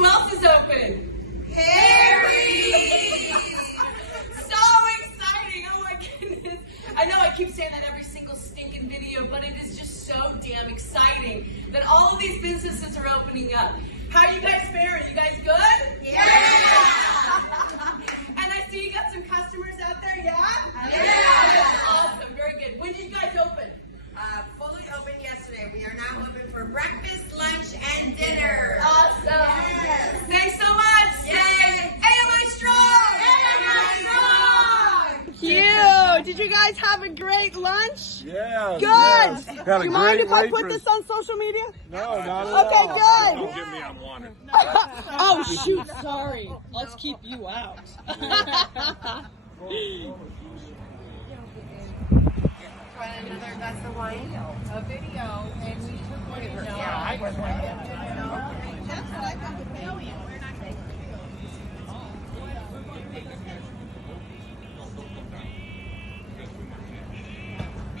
who else is open? Harry! So exciting! Oh my goodness! I know I keep saying that every single stinking video, but it is just so damn exciting that all of these businesses are opening up. How are you guys faring? You guys good? Yeah! And I see you got some customers out there, yeah? Yeah! That's awesome, very good. When did you guys open? Fully open yesterday. We are now open for breakfast, lunch, and dinner. Awesome! Yes. Thanks so much! Say, AMI strong! AMI strong! Cute! Did you guys have a great lunch? Yeah. Good! Yes. Do you mind if I put this on social media? No, not at Okay, all. good. Don't get me unwanted. Oh, shoot, sorry. Let's keep you out. Another glass of wine. A video, and we took one. Yeah, I was